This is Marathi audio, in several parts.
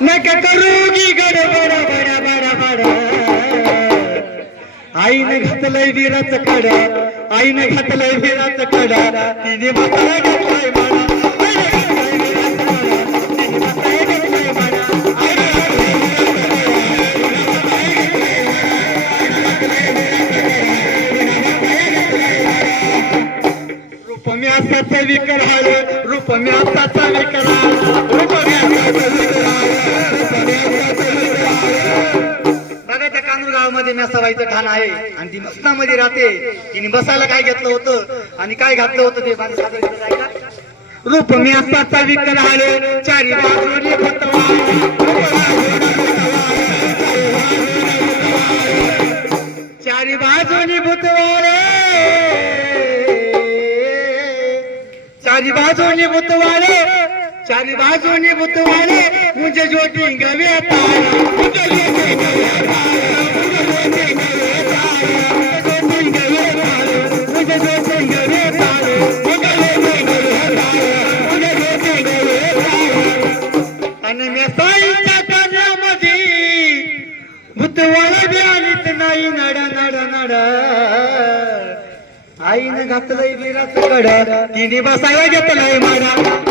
नका करू गी गडबड बडा बडा बडा आईने घातलंय वीराच कडा आईने घातलंय वीराच कडा तिने माता घेतलाय म्हणा आईने घातलंय वीराचं कड, तिने मसाला घेतलाय म्हणा. विकर बघा त्या कानूर गावामध्ये मेसाबाईचं ठाण आहे. आणि ती मस्तामध्ये राहते. तिने बसायला काय घेतलं होतं? आणि काय घातलं होतं ते रूप मी केलं विकत आले. चारी बाजूने चारी बाजूनी बुतवारे चारी बाजूनी बुतवारे चारी बाजूनी बुतवारे मुझे जो टिंगवे तारा मुझे ज्योति गवे तारा मुझे ज्योति गवे तारा आईनं घातलंय विराचं कड तिने बसायला घेतलंय माडा।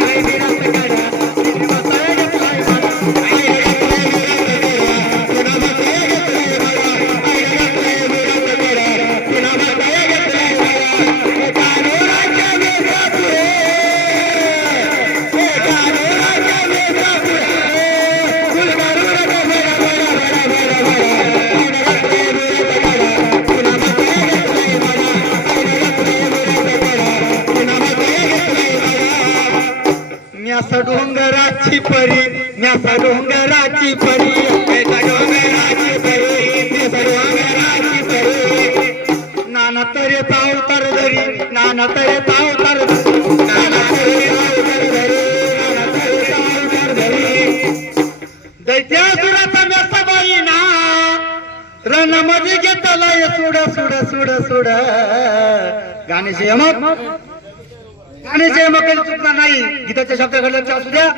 Thank you. म्यासा डोंगराची परी म्यासा डोंगराची परी म्यासा डोंगराची परी म्यासा डोंगराची परी. नाना तरे ताव तर धरी नाना तरे ताव तर धरी नाना तरे ताव तर धरी नाना तरे ताव तर धरी. दैत्यासुराचा म्यासा बाई ना रणामध्ये घेतलाय सुड सुड सुड सुड. गाण्याचे यमक. आणि जे कधी चुकणार नाही. गीताच्या शब्द घडल्याच्या असू द्या.